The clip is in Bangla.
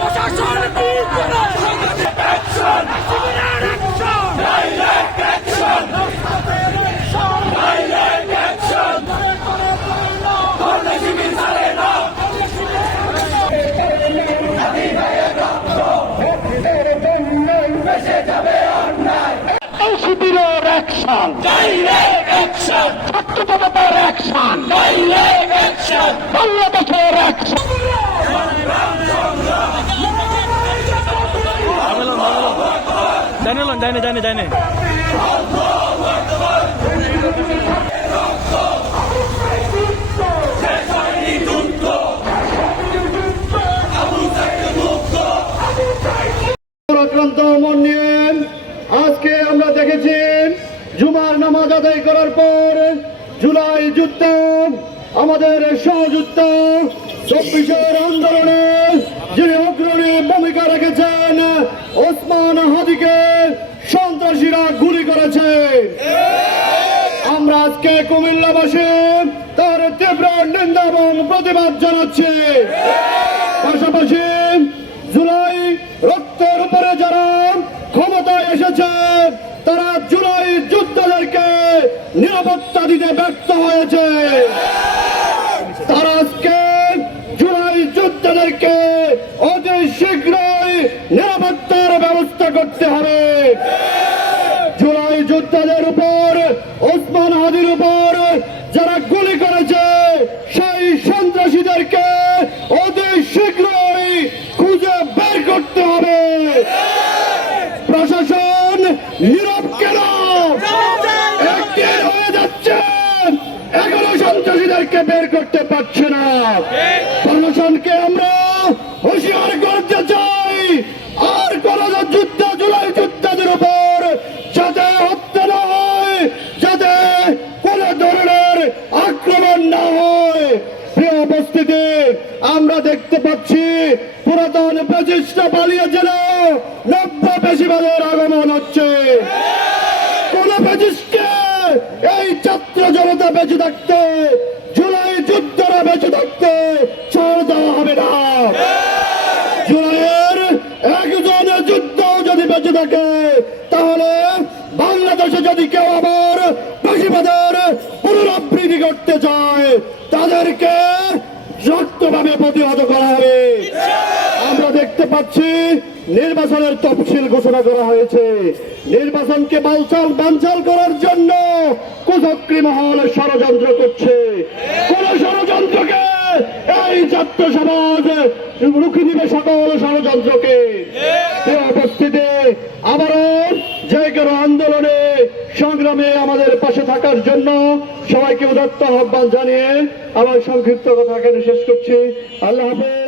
প্রশাসন action, direct action, ছাত্রজনতার action, direct action, বাংলাদেশের action. জানে আক্রান্ত মন নিয়ে আজকে আমরা দেখেছি জুমার নামাজ আদায় করার পর জুলাই যুদ্ধ আমাদের সহযুদ্ধ ২৪-এর আন্দোলনে যিনি অগ্রণী ভূমিকা রেখেছেন ওসমান হাদিকে সন্ত্রাসীরা গুলি করেছে। আমরা আজকে কুমিল্লাবাসী তার তীব্র নিন্দা এবং প্রতিবাদ জানাচ্ছি। পাশাপাশি জুলাই রক্তের উপরে যারা ক্ষমতায় এসেছে তারা জুলাই যোদ্ধাদেরকে নিরাপত্তা দিতে ব্যর্থ হয়েছে। তারা আজকে জুলাই যোদ্ধাদেরকে অতি শীঘ্রই নিরাপত্তার ব্যবস্থা করতে হবে। জুলাই যোদ্ধাদের উপর ওসমান হাদির উপর যারা গুলি করেছে সেই সন্ত্রাসীদেরকে অতি শীঘ্রই খুঁজে বের করতে হবে। প্রশাসন নীরব কেন? একদিন হয়ে যাচ্ছে এখনো সন্ত্রাসীদেরকে বের করতে পারছে না। প্রশাসনকে আমরা হুঁশিয়ার করতে চাই, আর কোন যুদ্ধ জুলাই যোদ্ধাদের উপর যাতে হত্যা না হয়, যাতে কোন ধরনের আক্রমণ না হয়। প্রিয় উপস্থিতি, আমরা দেখতে পাচ্ছি পুরাতন প্রচেষ্টা পালিয়ে যেন নব্য পেশিবাদের আগমন হচ্ছে। কোন পেশিসকে এই ছাত্র জনতা বেঁচে থাকতে, জুলাই যুদ্ধরা বেঁচে থাকতে ছাড় দেওয়া হবে না। জুলাইয়ের একজন যুদ্ধ যদি বেঁচে থাকে তাহলে বাংলাদেশে যদি কেউ আবার পেশিবাদের পুনরাবৃত্তি করতে চায় তাদেরকে শক্তভাবে প্রতিহত করা হবে। আমরা দেখতে পাচ্ছি নির্বাচনের তফসিল ঘোষণা করা হয়েছে। নির্বাচনকে বানচাল করার জন্য কুচক্রী মহল ষড়যন্ত্র করছে। কোন ষড়যন্ত্রকে এই ছাত্র সমাজ রুখে দিবে, সকল ষড়যন্ত্রকে। উপস্থিতি আবারও যে কোনো আন্দোলনে সংগ্রামে আমাদের পাশে থাকার জন্য সবাইকে উদাত্ত আহ্বান জানিয়ে আমার সংক্ষিপ্ত কথা এখানে শেষ করছি। আল্লাহ হাফেজ।